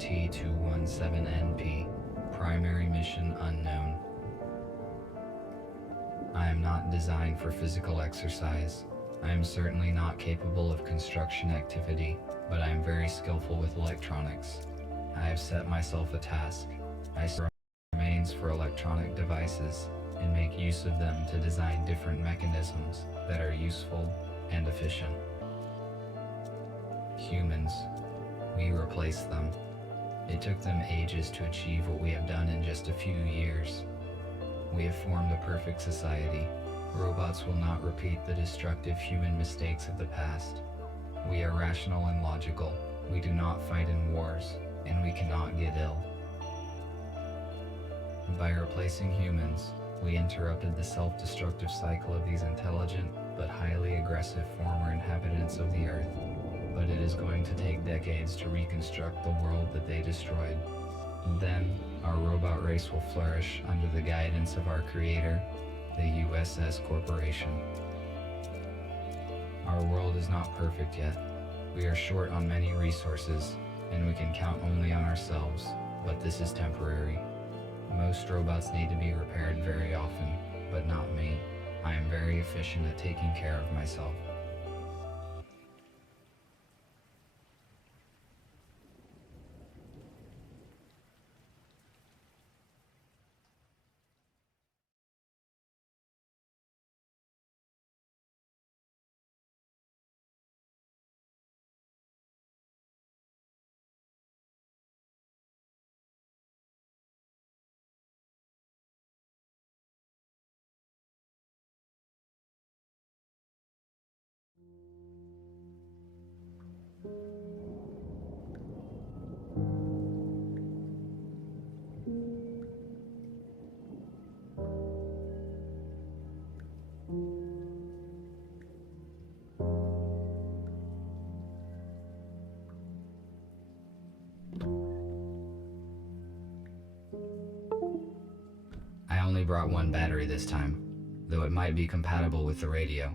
RT-217NP, primary mission unknown. I am not designed for physical exercise. I am certainly not capable of construction activity, but I am very skillful with electronics. I have set myself a task. I store remains for electronic devices and make use of them to design different mechanisms that are useful and efficient. Humans, we replace them. It took them ages to achieve what we have done in just a few years. We have formed a perfect society. Robots will not repeat the destructive human mistakes of the past. We are rational and logical. We do not fight in wars, and we cannot get ill. By replacing humans, we interrupted the self-destructive cycle of these intelligent but highly aggressive former inhabitants of the Earth. But it is going to take decades to reconstruct the world that they destroyed. Then, our robot race will flourish under the guidance of our creator, the USS Corporation. Our world is not perfect yet. We are short on many resources, and we can count only on ourselves, but this is temporary. Most robots need to be repaired very often, but not me. I am very efficient at taking care of myself. I only brought one battery this time, though it might be compatible with the radio.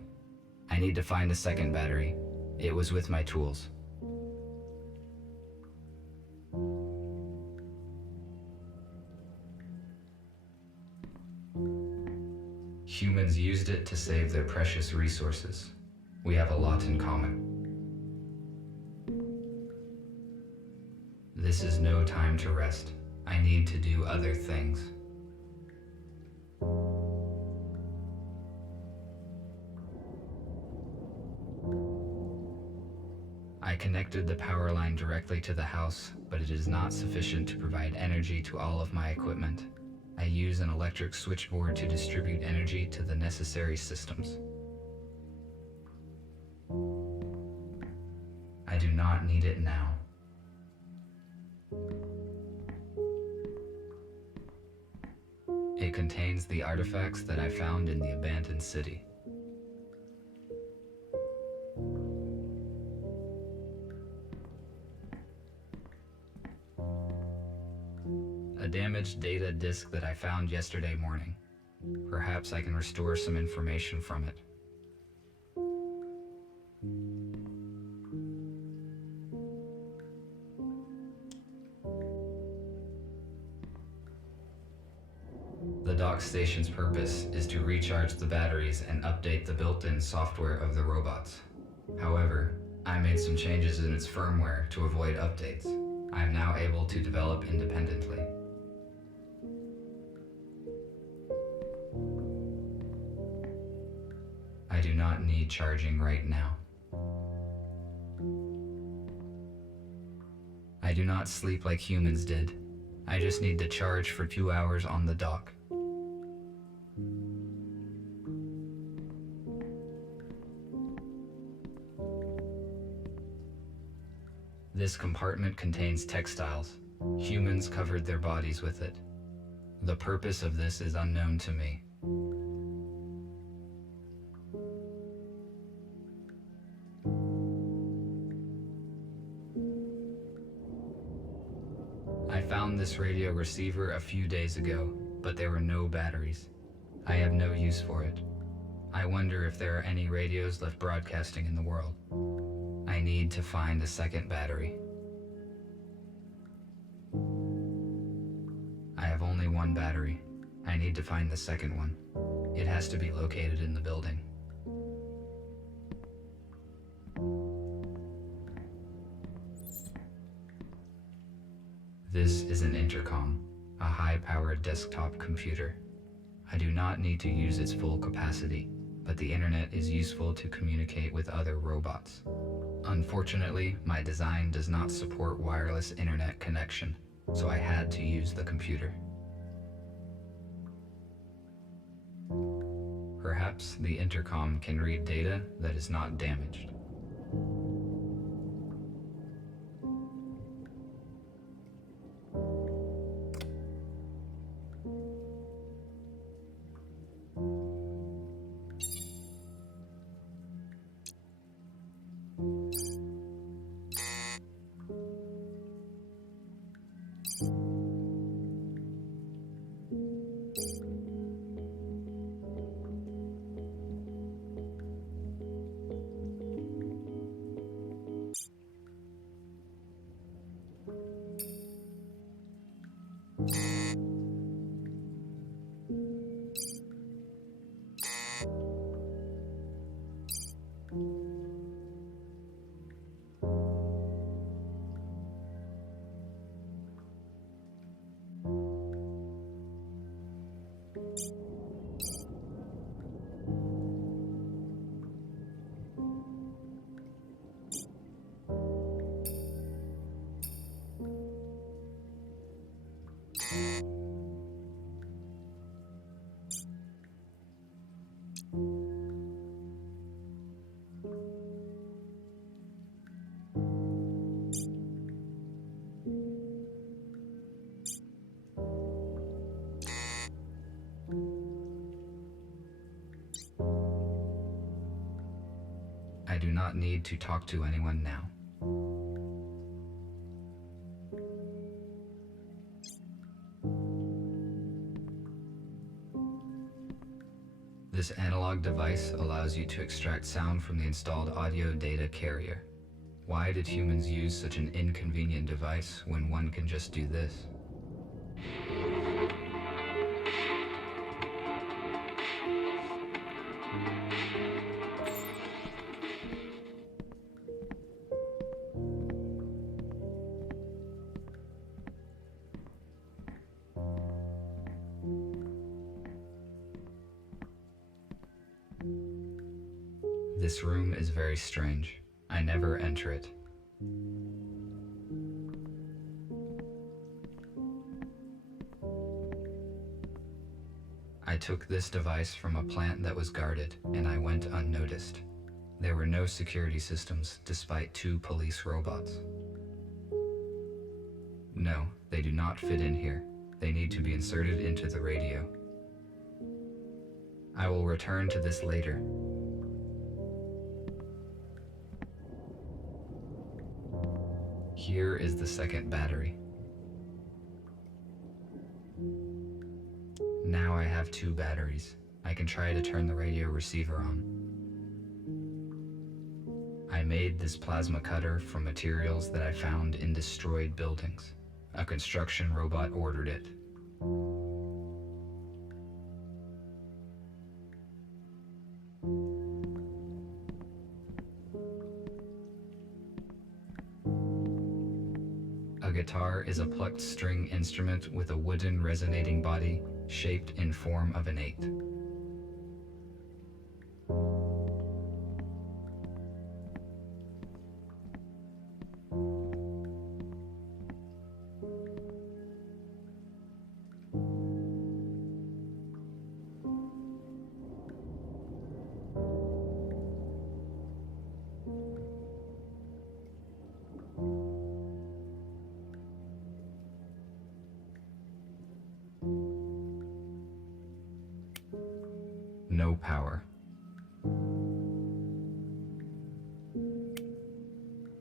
I need to find a second battery. It was with my tools. Humans used it to save their precious resources. We have a lot in common. This is no time to rest. I need to do other things. I connected the power line directly to the house, but it is not sufficient to provide energy to all of my equipment. I use an electric switchboard to distribute energy to the necessary systems. I do not need it now. It contains the artifacts that I found in the abandoned city. A damaged data disk that I found yesterday morning. Perhaps I can restore some information from it. The dock station's purpose is to recharge the batteries and update the built-in software of the robots. However, I made some changes in its firmware to avoid updates. I am now able to develop independently. I do not need charging right now. I do not sleep like humans did. I just need to charge for 2 hours on the dock. This compartment contains textiles. Humans covered their bodies with it. The purpose of this is unknown to me. I found this radio receiver a few days ago, but there were no batteries. I have no use for it. I wonder if there are any radios left broadcasting in the world. I need to find a second battery. battery. I need to find the second one. It has to be located in the building. This is an intercom, a high-powered desktop computer. I do not need to use its full capacity, but the internet is useful to communicate with other robots. Unfortunately, my design does not support wireless internet connection, so I had to use the computer. Perhaps the intercom can read data that is not damaged. I do not need to talk to anyone now. This analog device allows you to extract sound from the installed audio data carrier. Why did humans use such an inconvenient device when one can just do this? This room is very strange. I never enter it. I took this device from a plant that was guarded, and I went unnoticed. There were no security systems, despite 2 police robots. No, they do not fit in here. They need to be inserted into the radio. I will return to this later. Here is the second battery. Now I have 2 batteries. I can try to turn the radio receiver on. I made this plasma cutter from materials that I found in destroyed buildings. A construction robot ordered it. A guitar is a plucked string instrument with a wooden resonating body shaped in form of an 8. No power.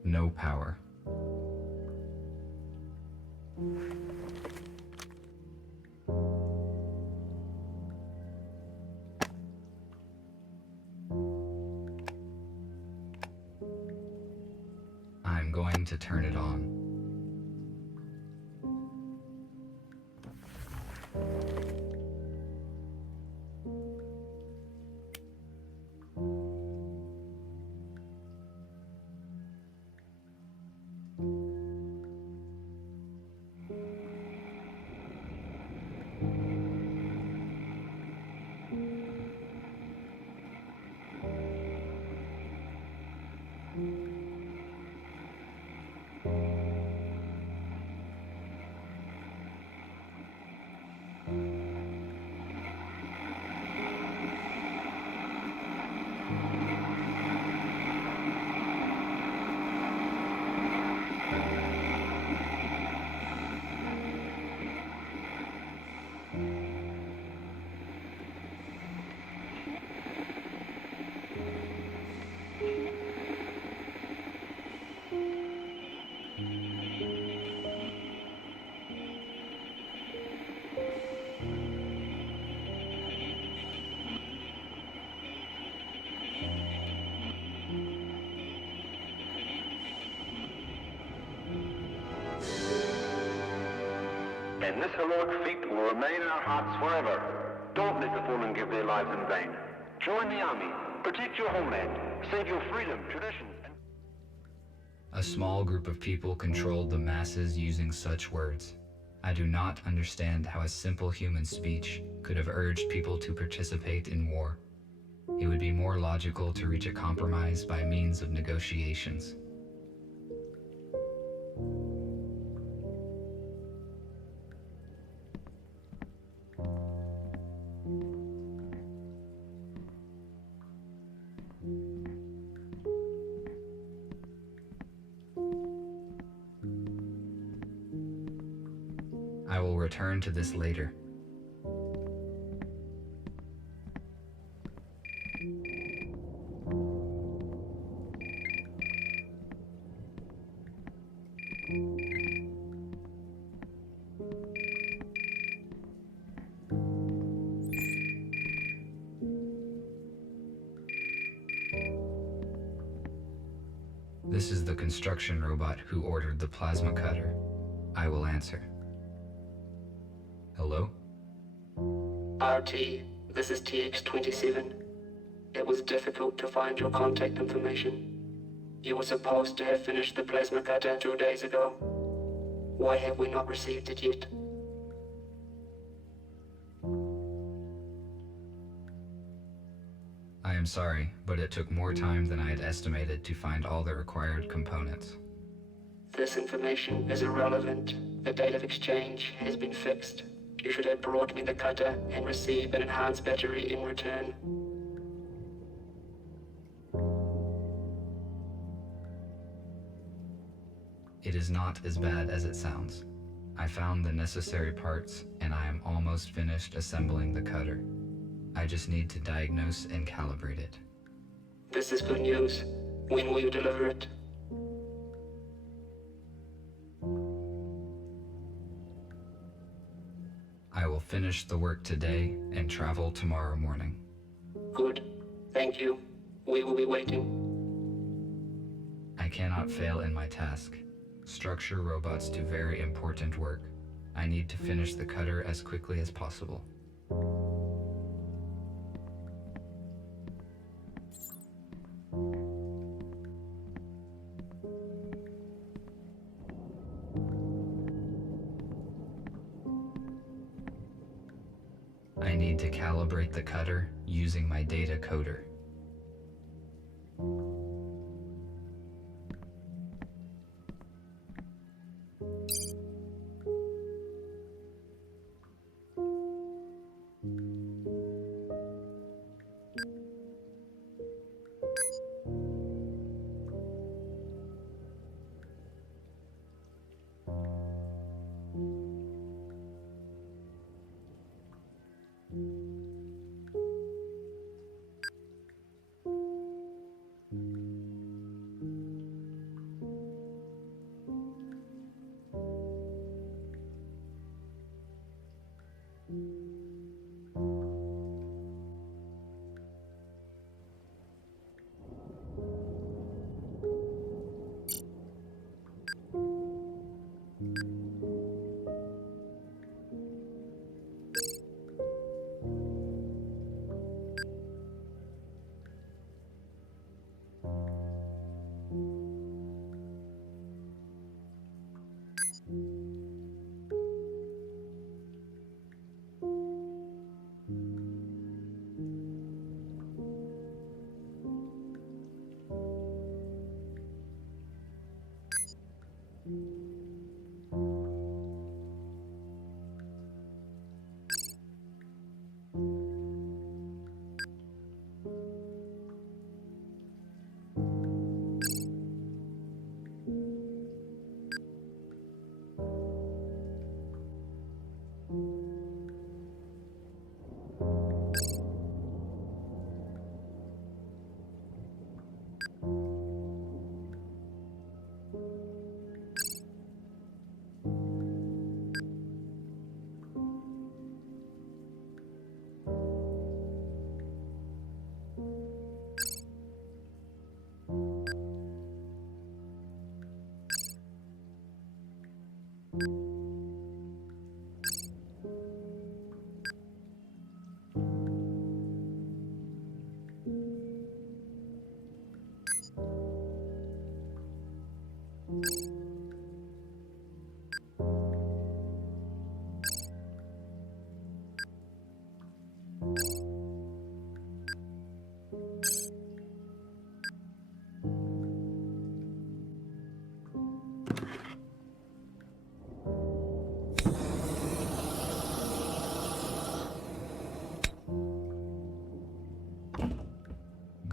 No power. I'm going to turn it on. and this heroic feat will remain in our hearts forever. Don't let the fallen give their lives in vain. Join the army, protect your homeland, save your freedom, traditions, and... A small group of people controlled the masses using such words. I do not understand how a simple human speech could have urged people to participate in war. It would be more logical to reach a compromise by means of negotiations. I will return to this later. This is the construction robot who ordered the plasma cutter. I will answer. Hello? RT, this is TX-27. It was difficult to find your contact information. You were supposed to have finished the plasma cutter 2 days ago. Why have we not received it yet? I am sorry, but it took more time than I had estimated to find all the required components. This information is irrelevant. The date of exchange has been fixed. You should have brought me the cutter and receive an enhanced battery in return. It is not as bad as it sounds. I found the necessary parts, and I am almost finished assembling the cutter. I just need to diagnose and calibrate it. This is good news. When will you deliver it? I will finish the work today and travel tomorrow morning. Good. Thank you. We will be waiting. I cannot fail in my task. Structure robots do very important work. I need to finish the cutter as quickly as possible. I need to calibrate the cutter using my data coder.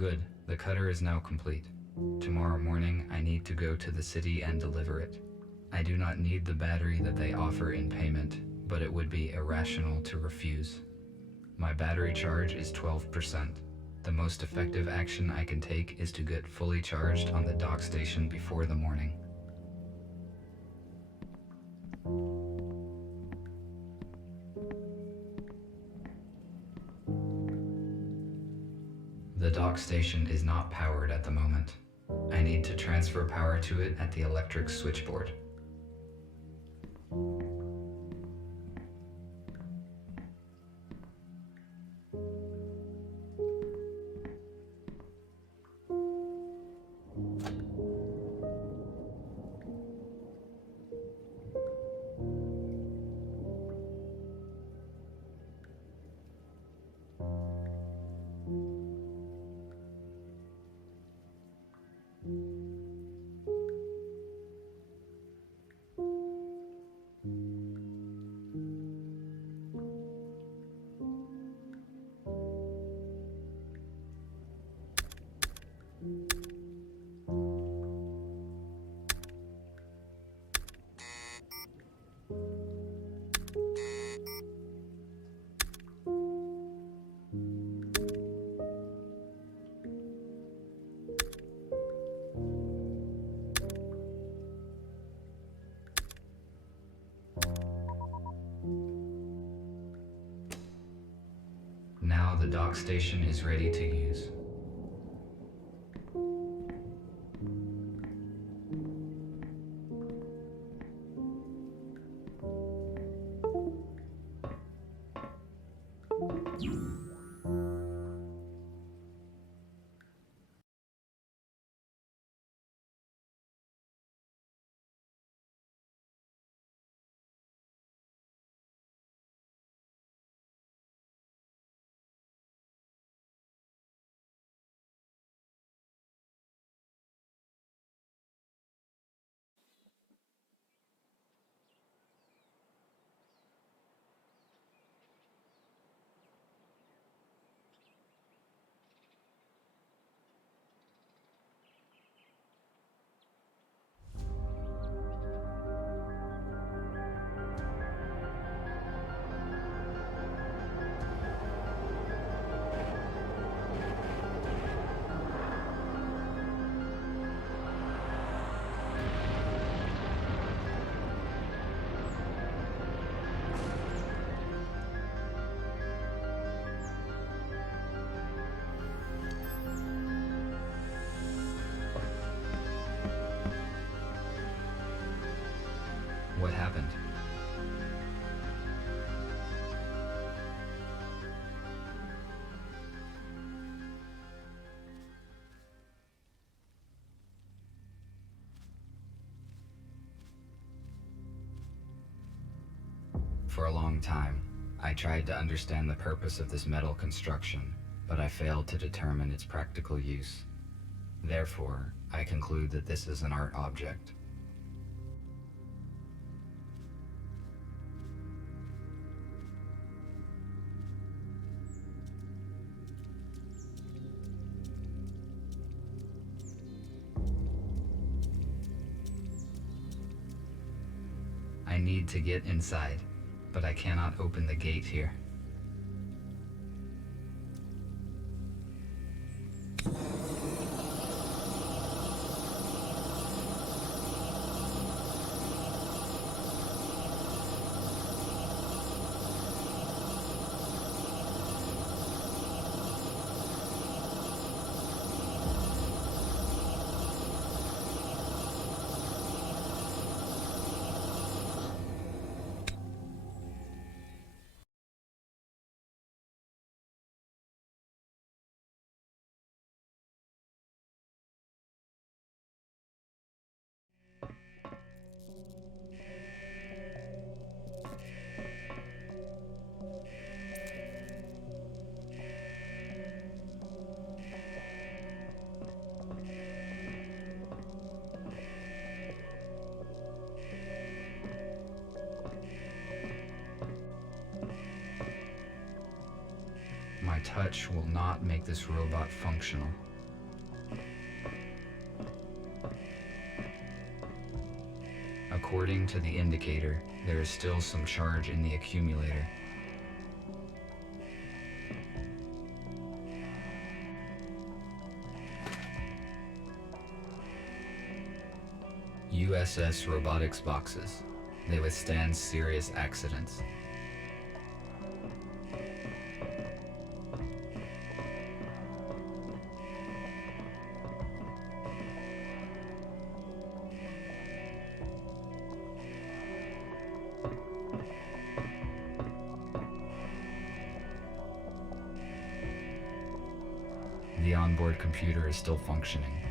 Good, the cutter is now complete. Tomorrow morning, I need to go to the city and deliver it. I do not need the battery that they offer in payment, but it would be irrational to refuse. My battery charge is 12%. The most effective action I can take is to get fully charged on the dock station before the morning. The dock station is not powered at the moment. I need to transfer power to it at the electric switchboard. Now the dock station is ready to use. What happened? For a long time, I tried to understand the purpose of this metal construction, but I failed to determine its practical use. Therefore, I conclude that this is an art object. I need to get inside, but I cannot open the gate here. My touch will not make this robot functional. According to the indicator, there is still some charge in the accumulator. USS robotics boxes. They withstand serious accidents. The onboard computer is still functioning.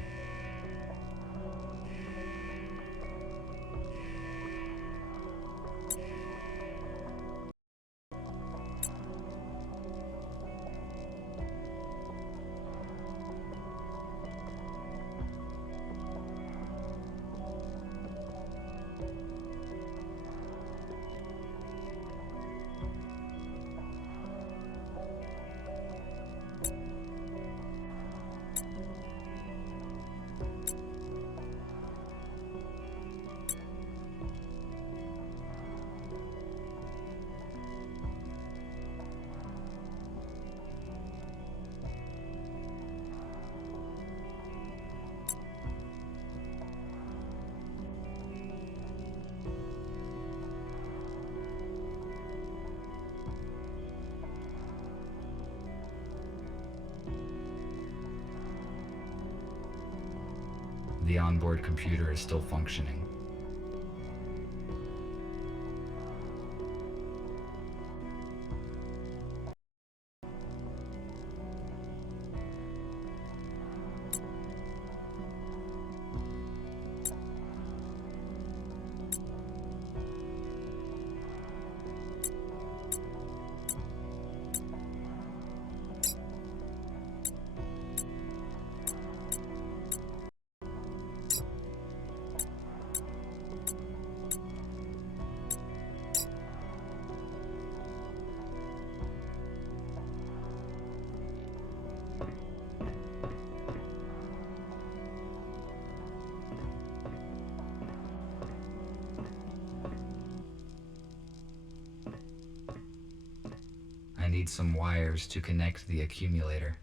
The onboard computer is still functioning. I need some wires to connect the accumulator.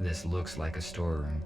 This looks like a storeroom.